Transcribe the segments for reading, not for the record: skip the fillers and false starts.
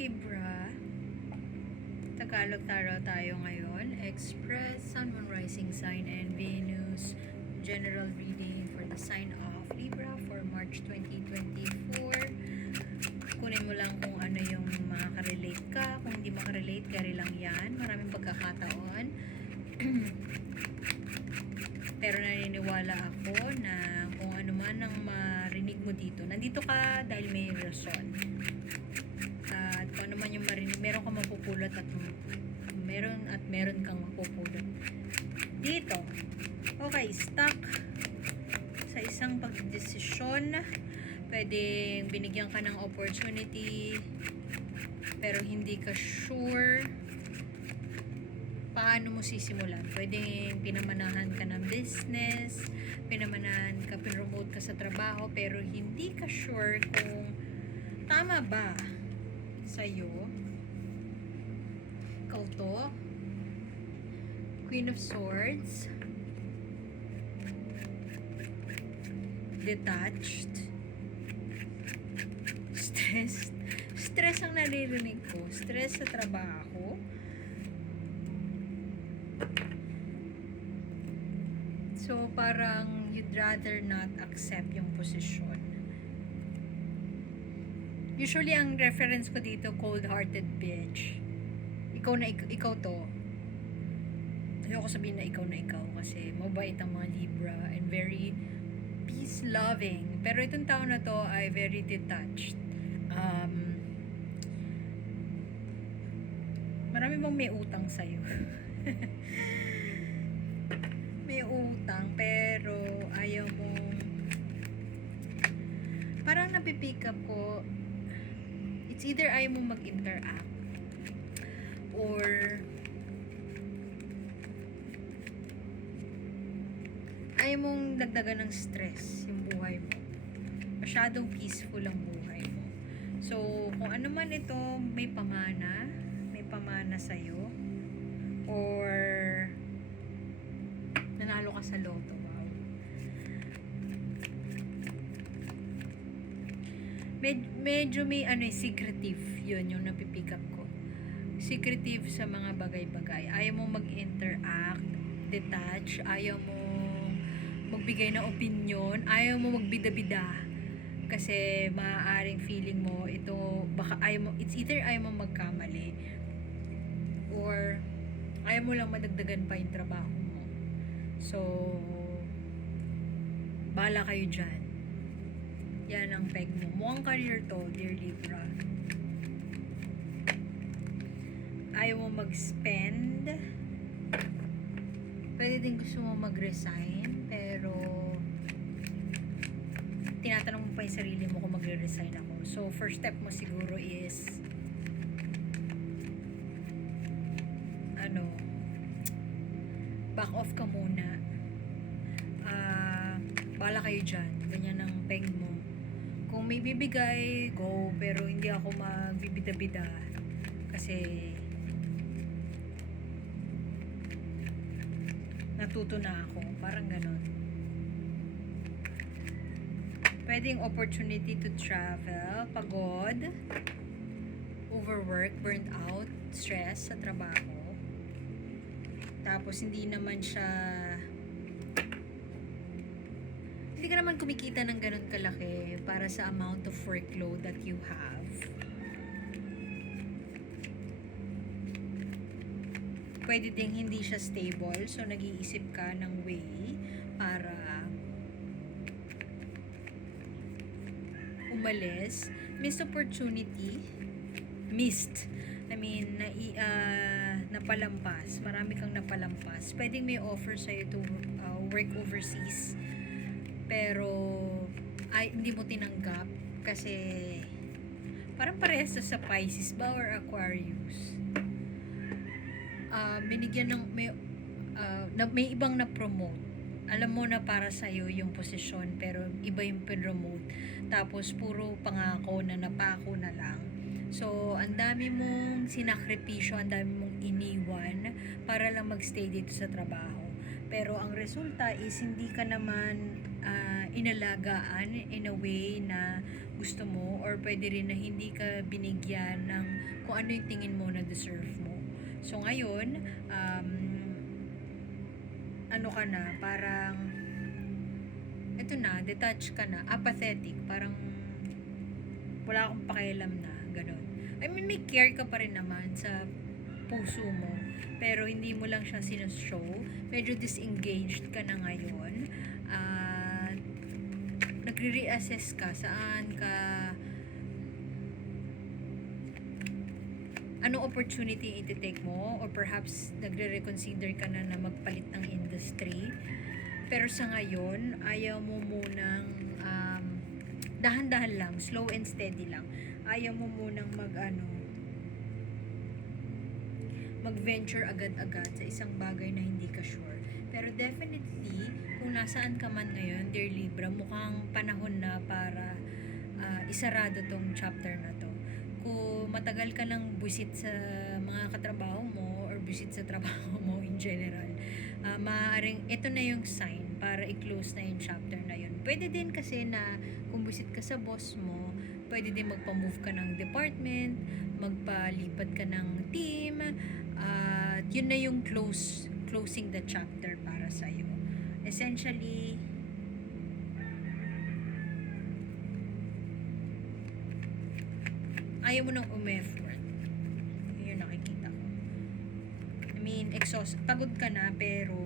Libra, Tagalog Tarot tayo ngayon. Express, Sun, Moon, Rising Sign, and Venus. General reading for the sign of Libra for March 2024. Kunin mo lang kung ano yung makaka-relate ka. Kung hindi makarelate, carry lang yan. Maraming pagkakataon. Pero naniniwala ako na kung ano man ang marinig mo dito, nandito ka dahil may rason. At kung ano man yung marinig, meron kang mapupulot at meron kang mapupulot dito. Okay, stuck sa isang pagdesisyon. Pwedeng binigyan ka ng opportunity pero hindi ka sure paano mo sisimulan. Pwedeng pinamanahan ka ng business, pinamanahan ka, pinromote ka sa trabaho, pero hindi ka sure kung tama ba sa'yo. Ikaw to. Queen of Swords. Detached. Stressed. Stress ang naririnig ko. Stress sa trabaho. So, parang you'd rather not accept yung posisyon. Usually, ang reference ko dito, cold-hearted bitch. Ikaw to. Ayoko sabihin na ikaw kasi mabait ang mga Libra and very peace-loving. Pero itong tao na to ay very detached. Marami bang may utang sa'yo? May utang pero ayaw mo, parang napipick up ko, it's either ayaw mo mag-interact or ayaw mong dagdagan ng stress yung buhay mo. Masyadong peaceful ang buhay mo. So kung ano man ito, may pamana sa'yo or nanalo ka sa loto. Wow. Medyo may secretive. Yun yung napipick up ko. Secretive sa mga bagay-bagay. Ayaw mo mag-interact, detach, ayaw mo magbigay ng opinion, ayaw mo magbida-bida. Kasi maaaring feeling mo ito, baka it's either ayaw mo magkamali or ayaw mo lang madagdagan pa yung trabaho mo. So, bala kayo dyan. Yan ang peg mo. Mukhang career to, dear Libra. Ayaw mo mag-spend. Pwede din gusto mo mag-resign, pero tinatanong mo pa yung sarili mo kung magre-resign ako. So, first step mo siguro is back off ka muna. Bala kayo dyan. Ganyan ang peg mo. Kung may bibigay, go. Pero hindi ako magbibida-bida. Kasi natuto na ako. Parang ganon. Pwedeng opportunity to travel. Pagod. Overwork. Burnt out. Stress sa trabaho. Tapos hindi ka naman kumikita ng ganun kalaki para sa amount of workload that you have. Pwede ding hindi siya stable, so nag-iisip ka ng way para umalis. Missed opportunity. Napalampas. Marami kang napalampas. Pwedeng may offer sa'yo to work overseas. Pero hindi mo tinanggap kasi parang parehas sa Pisces ba or Aquarius. Binigyan ng may ibang na-promote. Alam mo na para sa'yo yung posisyon pero iba yung promote. Tapos puro pangako na napako na lang. So, ang dami mong sinakripisyo, ang dami mong iniwan para lang magstay dito sa trabaho. Pero ang resulta is hindi ka naman inalagaan in a way na gusto mo, or pwede rin na hindi ka binigyan ng kung ano yung tingin mo na deserve mo. So ngayon, ano ka na, parang ito na, detached ka na, apathetic, parang wala akong pakialam na, ganun. I mean, may care ka pa rin naman sa puso mo, pero hindi mo lang siya sinashow. Medyo disengaged ka na ngayon. At nagre-reassess ka saan ka, anong opportunity iti-take mo, or perhaps nagre-reconsider ka na magpalit ng industry. Pero sa ngayon, ayaw mo munang dahan-dahan lang, slow and steady lang. Ayaw mo munang mag-venture agad-agad sa isang bagay na hindi ka sure. Pero definitely, kung nasaan ka man ngayon, Dear Libra, mukhang panahon na para isarado tong chapter na to. Kung matagal ka nang buwisit sa mga katrabaho mo or buwisit sa trabaho mo in general, maaaring ito na yung sign para i-close na yung chapter na yun. Pwede din kasi na kung buwisit ka sa boss mo, pwede din magpa-move ka ng department, magpalipat ka ng team, at yun na yung closing the chapter para sa'yo. Essentially, ayaw mo nang umeffort. Yun yung nakikita ko. I mean, pagod ka na, pero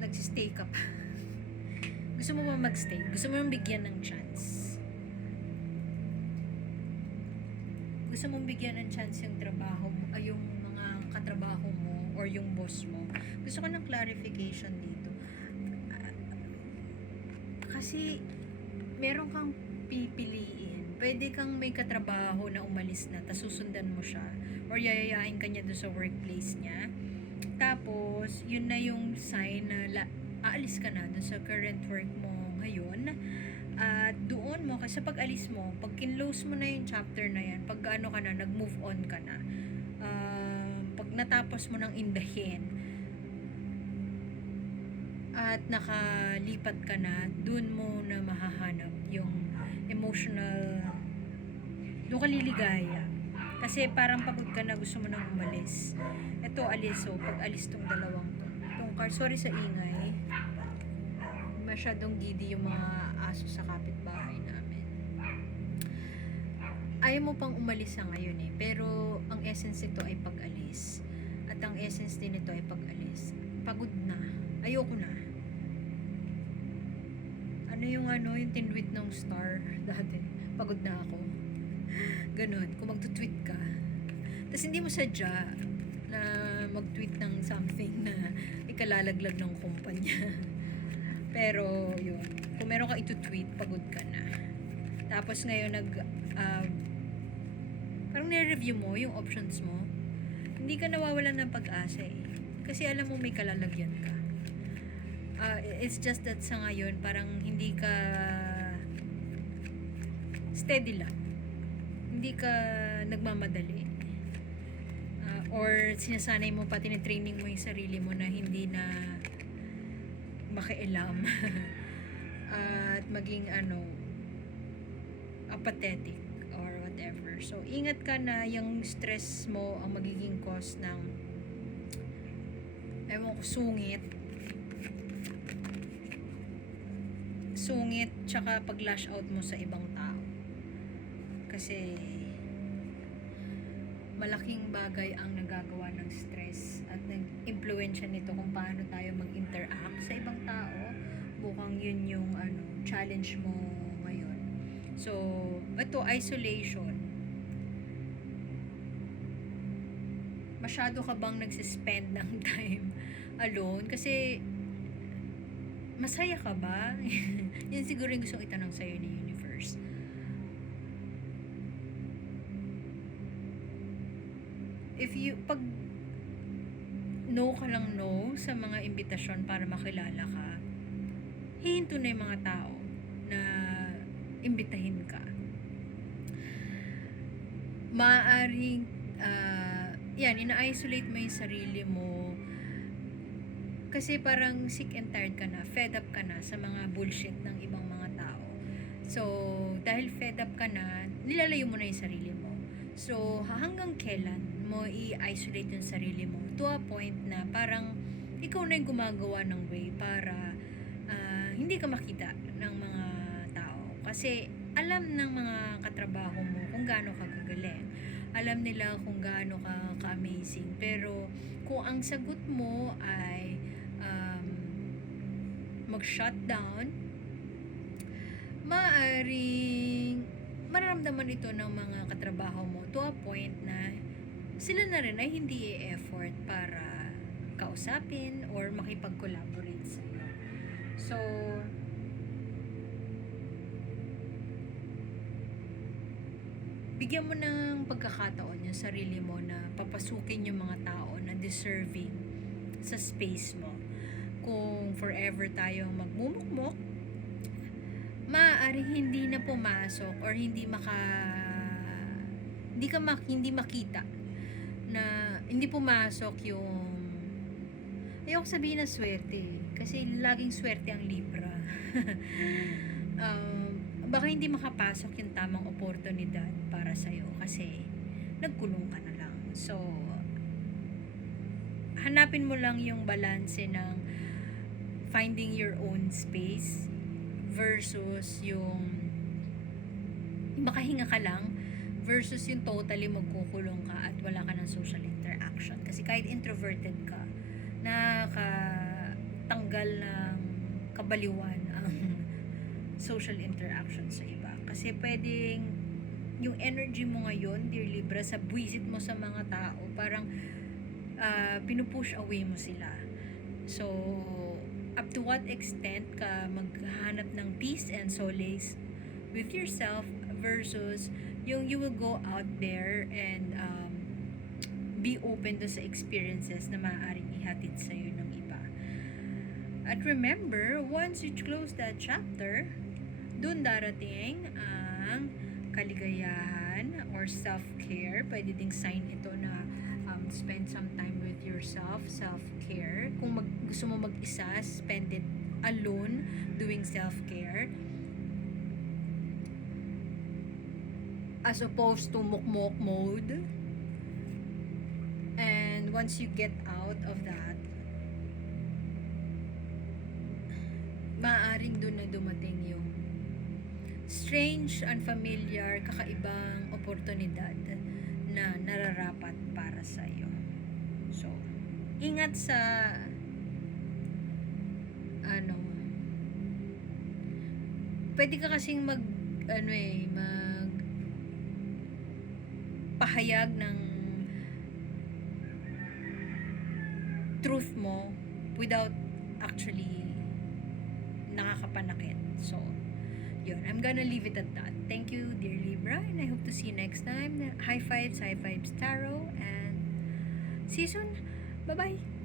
nagsistay ka pa. Gusto mo ba magstay? Gusto mo bigyan ng chance? Gusto mong bigyan ng chance yung trabaho mo, yung mga katrabaho mo, or yung boss mo? Gusto ko ng clarification dito. Kasi meron kang pipiliin. Pwede kang may katrabaho na umalis na, tas susundan mo siya, or yayayain ka niya doon sa workplace niya. Tapos, yun na yung sign na aalis ka na doon sa current work mo ngayon. At doon mo, kasi pag alis mo, pag kinlose mo na yung chapter na yan, pag ano ka na, nag-move on ka na, pag natapos mo ng indahin, at nakalipat ka na, dun mo na mahahanap yung emotional, doon ka liligaya. Kasi parang pagod ka na, gusto mo nang umalis. Ito, alis. So, pag alis tong dalawang to. Tong car, sorry sa ingay. Masyadong giddy yung mga aso sa kapitbahay namin. Ayaw mo pang umalis sa ngayon eh. Pero, ang essence nito ay pag-alis. At ang essence din nito ay pag-alis. Pagod na. Ayoko na. Ano yung tinwit ng star dati? Pagod na ako. Ganon. Kung magtutweet ka, tapos hindi mo sadya na mag-tweet ng something na ikalalaglag ng kumpanya. Pero, yun. Kung meron ka ito-tweet, pagod ka na. Tapos ngayon, parang nire-review mo yung options mo. Hindi ka nawawalan ng pag-asa eh. Kasi alam mo may kalalagyan ka. It's just that sa ngayon, parang hindi ka steady lang. Hindi ka nagmamadali. Or sinasanay mo pa, tinitraining mo yung sarili mo na hindi na makialam. At maging apathetic or whatever. So, ingat ka na yung stress mo ang magiging cause ng sungit tsaka pag-lash out mo sa ibang tao. Kasi malaking bagay ang nagagawa ng stress at nag-impluwensya nito kung paano tayo mag-interact sa ibang tao. Bukang yun yung challenge mo ngayon. So, ito, isolation. Masyado ka bang nagsispend ng time alone? Kasi masaya ka ba? Yan siguro yung gusto itanong sa'yo ni Universe. Pag no ka lang no sa mga imbitasyon para makilala ka, hihinto na yung mga tao na imbitahin ka. Maaaring ina-isolate mo yung sarili mo kasi parang sick and tired ka na, fed up ka na sa mga bullshit ng ibang mga tao. So, dahil fed up ka na, nilalayo mo na yung sarili mo. So, hanggang kailan mo i-isolate yung sarili mo to a point na parang ikaw na yung gumagawa ng way para hindi ka makita ng mga tao. Kasi alam ng mga katrabaho mo kung gaano ka kagaling. Alam nila kung gaano ka ka-amazing. Pero kung ang sagot mo ay mag-shutdown, maaring mararamdaman ito ng mga katrabaho mo to a point na sila na rin ay hindi i-effort para kausapin or makipag-collaborate sa iyo. So, bigyan mo ng pagkakataon yung sarili mo na papasukin yung mga tao na deserving sa space mo. Kung forever tayong magmumukmok, maaaring hindi na pumasok or hindi makita na hindi pumasok yung ayoko sabihin na swerte kasi laging swerte ang Libra. Baka hindi makapasok yung tamang oportunidad para sa'yo kasi nagkulong ka na lang. So, hanapin mo lang yung balanse ng finding your own space versus yung makahinga ka lang versus yung totally magkukulong ka at wala ka ng social interaction. Kasi kahit introverted ka, nakatanggal ng kabaliwan ang social interaction sa iba. Kasi pwedeng yung energy mo ngayon, dear Libra, sa buwisit mo sa mga tao, parang pinupush away mo sila. So, up to what extent ka maghahanap ng peace and solace with yourself versus yung you will go out there and be open to sa experiences na maaaring ihatid sa'yo ng iba. At remember, once you close that chapter, dun darating ang kaligayahan or self-care. Pwede ding sign ito na spend some time with yourself, self-care. Kung gusto mo mag-isa, spend it alone doing self-care. As opposed to mukmok mode. And once you get out of that, maaaring doon na dumating yung strange, unfamiliar, kakaibang oportunidad na nararapat para sa iyo. So, ingat sa pwede ka kasing pahayag ng truth mo without actually nakakapanakit. So, yun. I'm gonna leave it at that. Thank you, dear Libra, and I hope to see you next time. High fives, Tarot, and see you soon. Bye-bye.